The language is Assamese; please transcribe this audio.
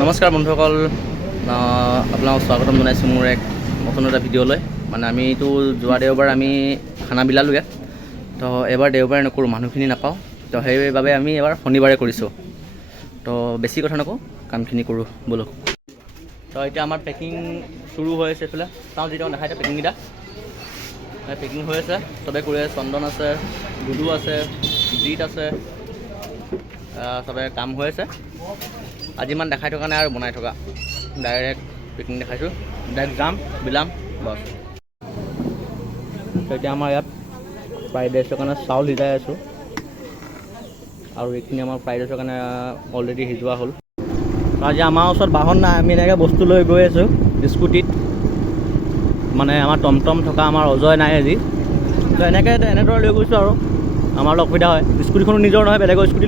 নমস্কাৰ বন্ধুসকল, আপোনাক স্বাগতম জনাইছোঁ মোৰ এক নতুন এটা ভিডিঅ'লৈ। মানে আমিতো যোৱা দেওবাৰ আমি খানা বিলালোঁগৈ, তো এবাৰ দেওবাৰে নকৰোঁ, মানুহখিনি নাপাওঁ, তো সেইবাবে আমি এবাৰ শনিবাৰে কৰিছোঁ। তো বেছি কথা নকওঁ, কামখিনি কৰোঁ ব'লক। তো এতিয়া আমাৰ পেকিং শুৰু হৈ আছে। এইফালে চাওঁ যেতিয়া দেখাই এতিয়া পেকিংকেইটা পেকিং হৈ আছে, চবে কৰি আছে। চন্দন আছে, গুডু আছে, জিত আছে, চবে কাম হৈ আছে। আজি ইমান দেখাই থকা নাই আৰু বনাই থকা, ডাইৰেক্ট পেকিং দেখাইছোঁ, ডাইৰেক্ট যাম বিলাম বছ। এতিয়া আমাৰ ইয়াত ফ্ৰাইড ৰাইচৰ কাৰণে চাউল সিজাই আছোঁ, আৰু এইখিনি আমাৰ ফ্ৰাইড ৰাইচৰ কাৰণে অলৰেডি সিজোৱা হ'ল। আজি আমাৰ ওচৰত বাহন নাই, আমি এনেকৈ বস্তু লৈ গৈ আছোঁ স্কুটিত। মানে আমাৰ টমটম থকা আমাৰ অজয় নাই আজি, তো এনেদৰে লৈ গৈছোঁ আৰু আমাৰ অলপ অসুবিধা হয়। স্কুটিখনো নিজৰ নহয়, বেলেগৰ স্কুটি।